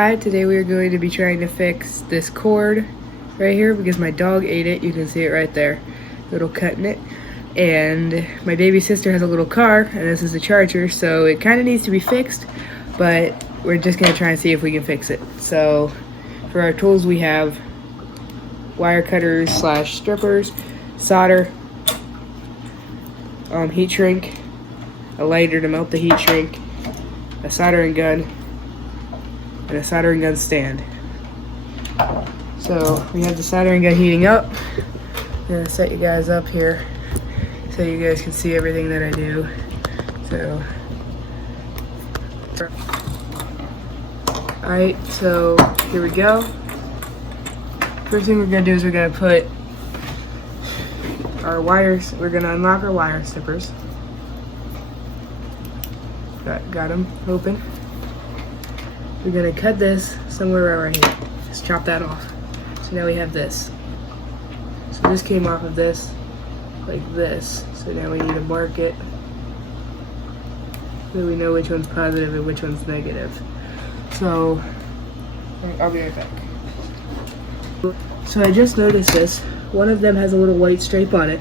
Hi, today we are going to be trying to fix this cord right here because my dog ate it. You can see it right there, little cut in it. And my baby sister has a little car, and this is the charger, so it kind of needs to be fixed, but we're just going to try and see if we can fix it. So for our tools, we have wire cutters / strippers, solder, heat shrink, a lighter to melt the heat shrink, a soldering gun, and a soldering gun stand. So we have the soldering gun heating up. I'm gonna set you guys up here so you guys can see everything that I do. So, alright, so here we go. First thing we're gonna do is we're gonna put our wires, we're gonna unlock our wire strippers. Got them open. We're gonna cut this somewhere right here. Just chop that off. So now we have this. So this came off of this, like this. So now we need to mark it so we know which one's positive and which one's negative. So I'll be right back. So I just noticed this. One of them has a little white stripe on it.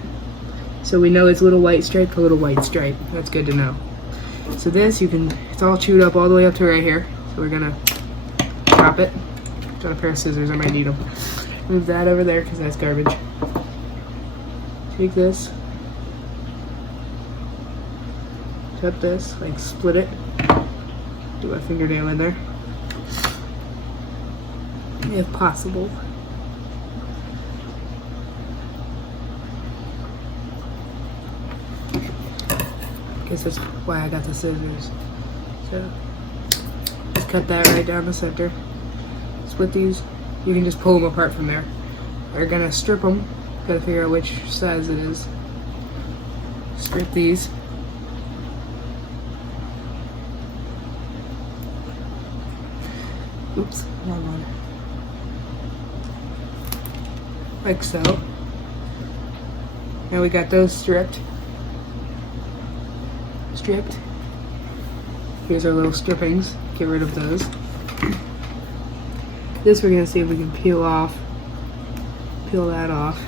So we know it's a little white stripe to little white stripe. That's good to know. So this, it's all chewed up all the way up to right here. So we're gonna chop it. Got a pair of scissors, I might need them. Move that over there because that's garbage. Take this, cut this, like split it. Do a fingernail in there, if possible. Guess that's why I got the scissors. So just cut that right down the center. Split these. You can just pull them apart from there. We're gonna strip them. Gotta figure out which size it is. Strip these. Oops, wrong one. Like so. Now we got those stripped. Here's our little strippings. Get rid of those. This we're gonna see if we can peel that off.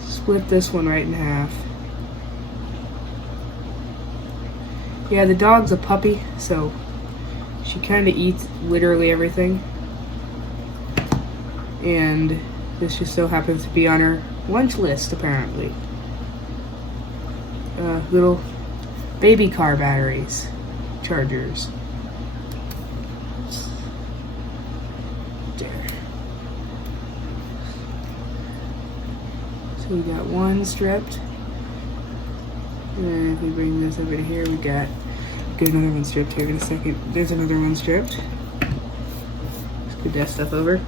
Split this one right in half. Yeah, the dog's a puppy, so she kind of eats literally everything. And this just so happens to be on her lunch list, apparently. Little baby car batteries, chargers. There. So we got one stripped. And if we bring this over to here, we got another one stripped here in a second. There's another one stripped. Scoot that stuff over.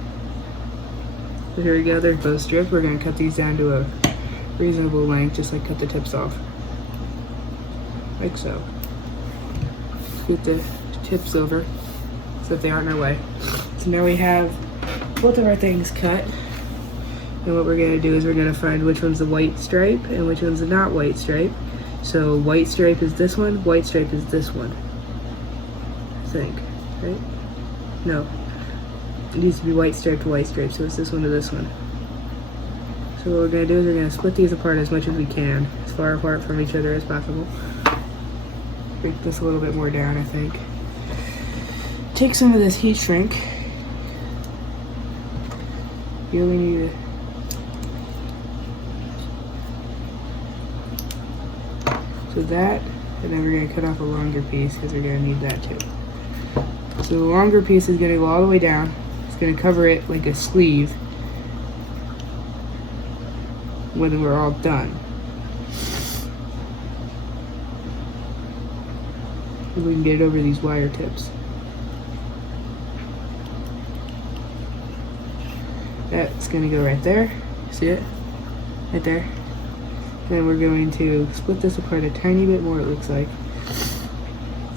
So here we go, they're both stripped. We're gonna cut these down to a reasonable length, just like cut the tips off. Like so. Scoot the tips over so that they aren't in our way. So now we have both of our things cut. And what we're gonna do is we're gonna find which one's the white stripe and which one's the not white stripe. So white stripe is this one, white stripe is this one. I think, right? No. It needs to be white stripe to white stripe, so it's this one to this one. So what we're gonna do is we're gonna split these apart as much as we can, as far apart from each other as possible. Break this a little bit more down, I think. Take some of this heat shrink. You only need it. So that, and then we're gonna cut off a longer piece because we're gonna need that too. So the longer piece is gonna go all the way down. It's gonna cover it like a sleeve when we're all done. And we can get it over these wire tips. That's gonna go right there. See it? Right there. Then we're going to split this apart a tiny bit more, it looks like.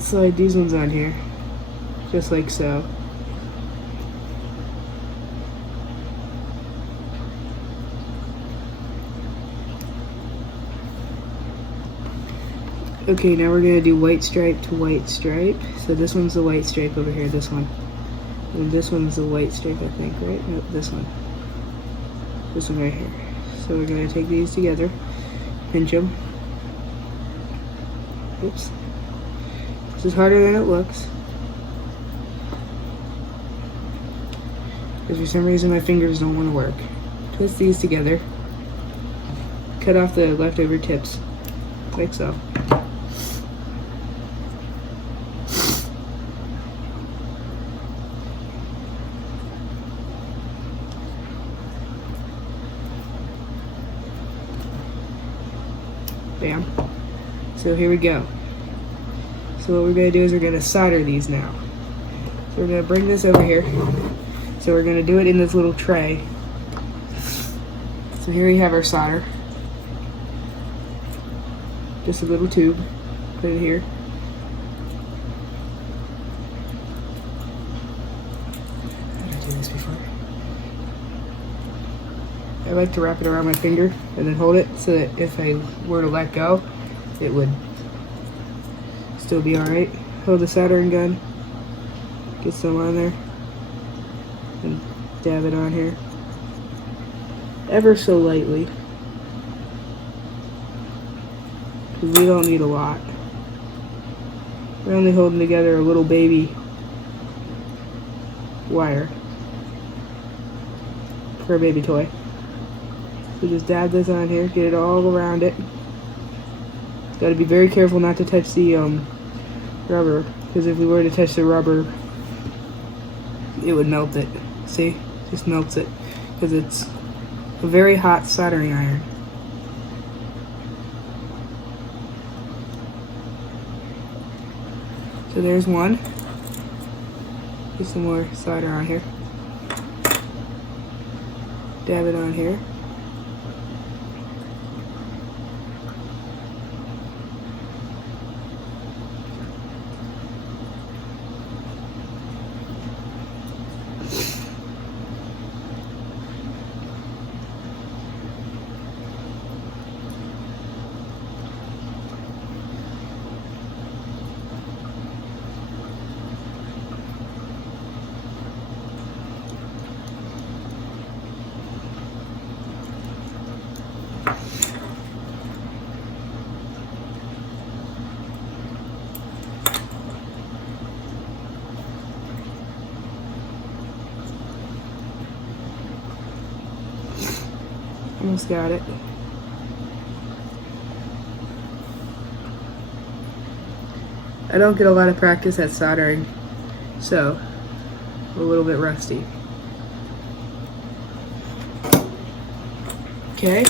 Slide these ones on here, just like so. Okay, now we're gonna do white stripe to white stripe. So this one's the white stripe over here, this one. And this one's the white strip, I think, right? No, this one. This one right here. So we're gonna take these together, pinch them. Oops. This is harder than it looks. Because for some reason my fingers don't want to work. Twist these together. Cut off the leftover tips, like so. Bam. So here we go. So what we're going to do is we're going to solder these now. So we're going to bring this over here. So we're going to do it in this little tray. So here we have our solder. Just a little tube. Put it here. How did I do this before? I like to wrap it around my finger and then hold it so that if I were to let go, it would still be alright. Hold the soldering gun. Get some on there. And dab it on here. Ever so lightly. Because we don't need a lot. We're only holding together a little baby wire for a baby toy. So just dab this on here, get it all around it. Got to be very careful not to touch the rubber, because if we were to touch the rubber, it would melt it. See? Just melts it, because it's a very hot soldering iron. So there's one. Get some more solder on here. Dab it on here. Almost got it. I don't get a lot of practice at soldering, so I'm a little bit rusty. Okay,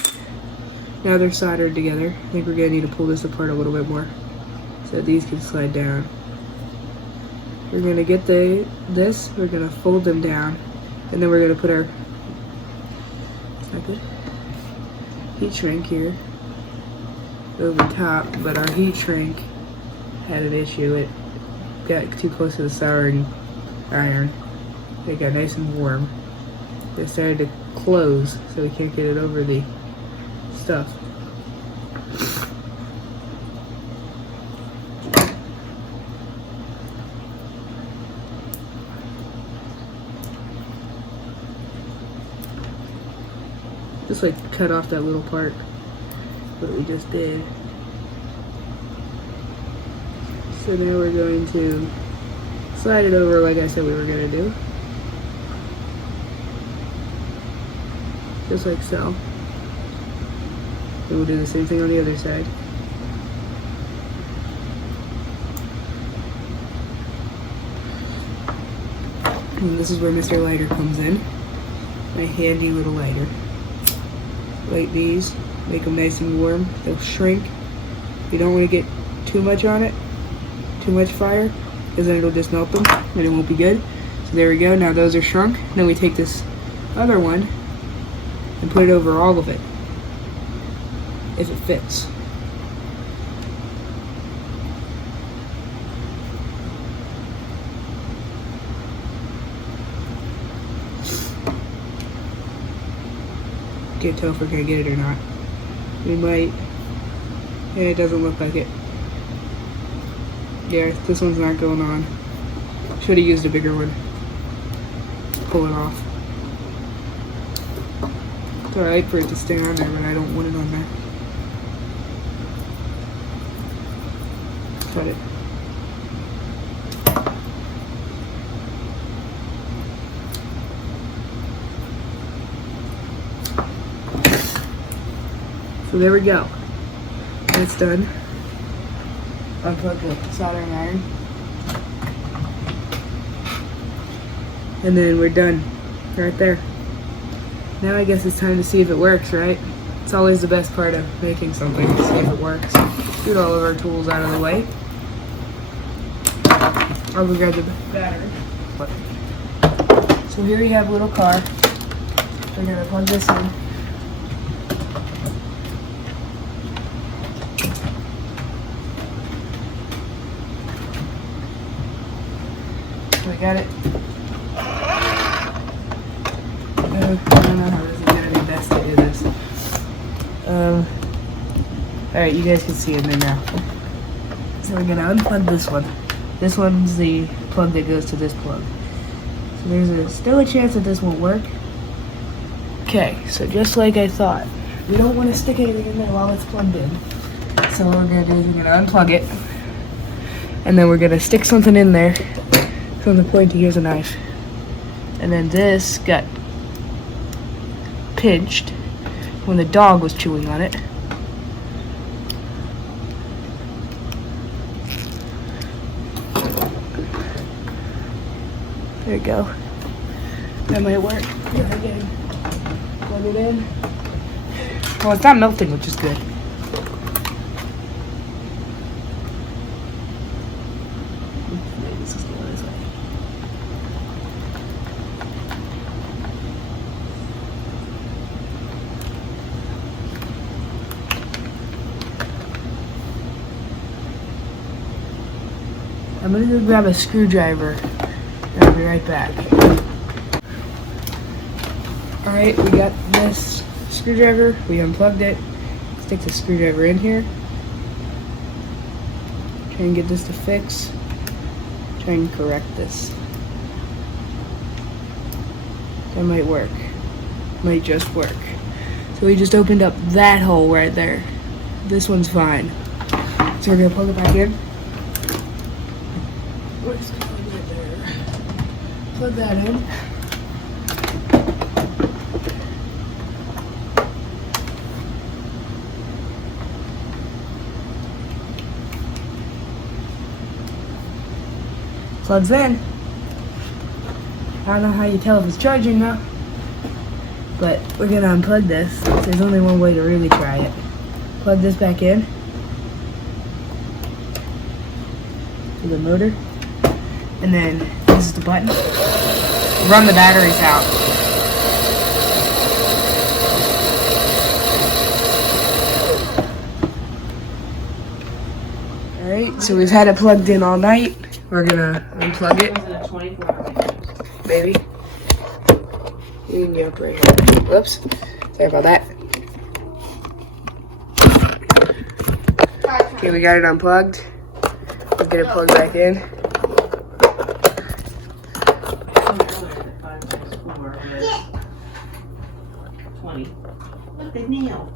now they're soldered together. I think we're gonna need to pull this apart a little bit more so that these can slide down. We're gonna get this, we're gonna fold them down, and then we're gonna put our heat shrink here over top, but our heat shrink had an issue. It got too close to the soldering iron. It got nice and warm. It started to close, so we can't get it over the stuff. Just like cut off that little part, what we just did. So now we're going to slide it over like I said we were going to do. Just like so. And we'll do the same thing on the other side. And this is where Mr. Lighter comes in. My handy little lighter. Light these, make them nice and warm. They'll shrink. You don't want to get too much on it, too much fire, because then it'll just melt them and it won't be good. So there we go, now those are shrunk. Then we take this other one and put it over all of it, if it fits. Can't tell if we're gonna get it or not. We might. Yeah, it doesn't look like it. Yeah, this one's not going on. Should have used a bigger one. pulling off. It's alright for it to stay on there, but I don't want it on there. Cut it. So there we go. That's done. Unplug the soldering iron. And then we're done. Right there. Now I guess it's time to see if it works, right? It's always the best part of making something, to see if it works. Get all of our tools out of the way. I'll go grab the battery. So here we have a little car. We're gonna plug this in. We got it. I don't know how this is gonna be best to do this. Alright, you guys can see it in there now. So we're gonna unplug this one. This one's the plug that goes to this plug. So there's still a chance that this won't work. Okay, so just like I thought, we don't want to stick anything in there while it's plugged in. So what we're gonna do is we're gonna unplug it, and then we're gonna stick something in there. So the pointy, here's a knife. And then this got pinched when the dog was chewing on it. There you go. That might work. Again. Plug it in. Well, it's not melting, which is good. Maybe this is going this way. I'm gonna go grab a screwdriver. I'll be right back. Alright, we got this screwdriver. We unplugged it. Stick the screwdriver in here. Try and get this to fix. Try and correct this. That might work. Might just work. So we just opened up that hole right there. This one's fine. So we're gonna plug it back in. We're just gonna plug it there. Plug that in. Plugs in. I don't know how you tell if it's charging now, but we're gonna unplug this. There's only one way to really try it. Plug this back in to the motor, and then this is the button. Run the batteries out. Alright, so we've had it plugged in all night. We're gonna unplug it. Maybe. You can get up right here. Whoops. Sorry about that. Okay, we got it unplugged. Let's get it plugged back in. Look at Neil.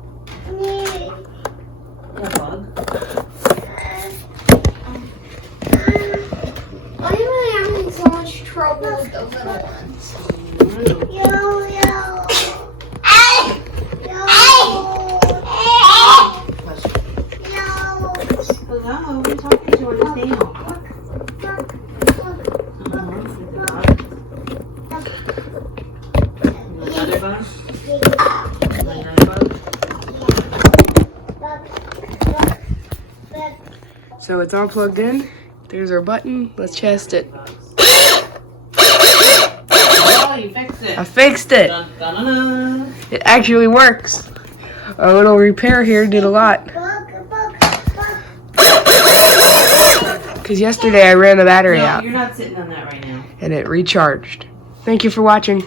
Why am I having so much trouble with those little ones? Yo. Hello, we're talking to her Neil. Another bug? So it's all plugged in. There's our button. Let's test it. Oh, you fixed it. I fixed it. Dun, dun, dun, dun. It actually works. Our little repair here did a lot. Because yesterday I ran the battery out. You're not sitting on that right now. And it recharged. Thank you for watching.